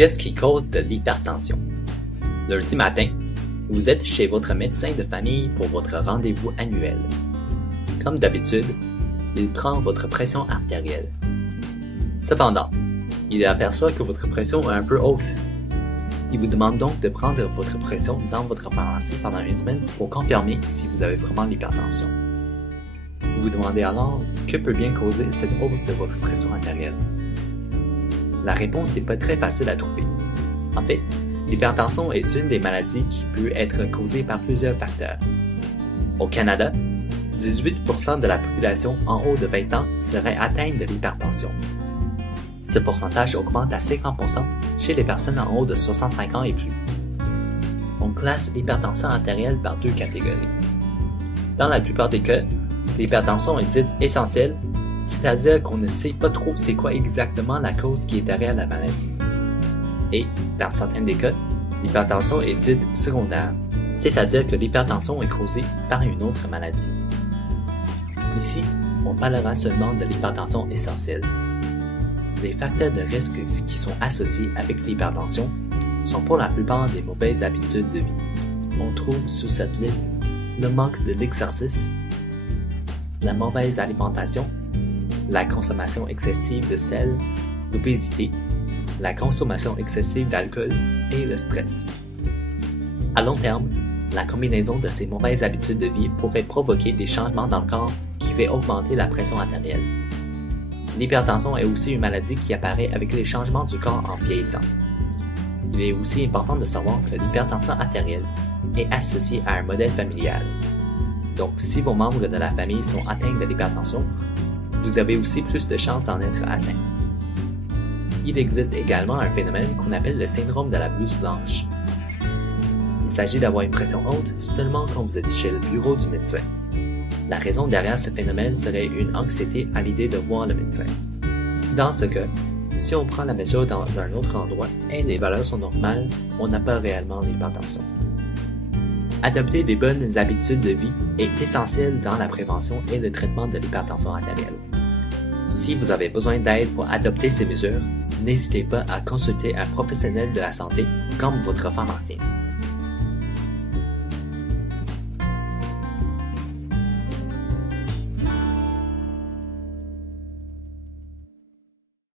Qu'est-ce qui cause de l'hypertension? Lundi matin, vous êtes chez votre médecin de famille pour votre rendez-vous annuel. Comme d'habitude, il prend votre pression artérielle. Cependant, il aperçoit que votre pression est un peu haute. Il vous demande donc de prendre votre pression dans votre pharmacie pendant une semaine pour confirmer si vous avez vraiment l'hypertension. Vous vous demandez alors que peut bien causer cette hausse de votre pression artérielle. La réponse n'est pas très facile à trouver. En fait, l'hypertension est une des maladies qui peut être causée par plusieurs facteurs. Au Canada, 18% de la population en haut de 20 ans serait atteinte de l'hypertension. Ce pourcentage augmente à 50% chez les personnes en haut de 65 ans et plus. On classe l'hypertension artérielle par deux catégories. Dans la plupart des cas, l'hypertension est dite essentielle, c'est-à-dire qu'on ne sait pas trop c'est quoi exactement la cause qui est derrière la maladie. Et, dans certains des cas, l'hypertension est dite secondaire, c'est-à-dire que l'hypertension est causée par une autre maladie. Ici, on parlera seulement de l'hypertension essentielle. Les facteurs de risque qui sont associés avec l'hypertension sont pour la plupart des mauvaises habitudes de vie. On trouve sous cette liste le manque de l'exercice, la mauvaise alimentation, la consommation excessive de sel, l'obésité, la consommation excessive d'alcool et le stress. À long terme, la combinaison de ces mauvaises habitudes de vie pourrait provoquer des changements dans le corps qui fait augmenter la pression artérielle. L'hypertension est aussi une maladie qui apparaît avec les changements du corps en vieillissant. Il est aussi important de savoir que l'hypertension artérielle est associée à un modèle familial. Donc, si vos membres de la famille sont atteints de l'hypertension, vous avez aussi plus de chances d'en être atteint. Il existe également un phénomène qu'on appelle le syndrome de la blouse blanche. Il s'agit d'avoir une pression haute seulement quand vous êtes chez le bureau du médecin. La raison derrière ce phénomène serait une anxiété à l'idée de voir le médecin. Dans ce cas, si on prend la mesure dans un autre endroit et les valeurs sont normales, on n'a pas réellement l'hypertension. Adopter des bonnes habitudes de vie est essentiel dans la prévention et le traitement de l'hypertension artérielle. Si vous avez besoin d'aide pour adopter ces mesures, n'hésitez pas à consulter un professionnel de la santé comme votre pharmacien.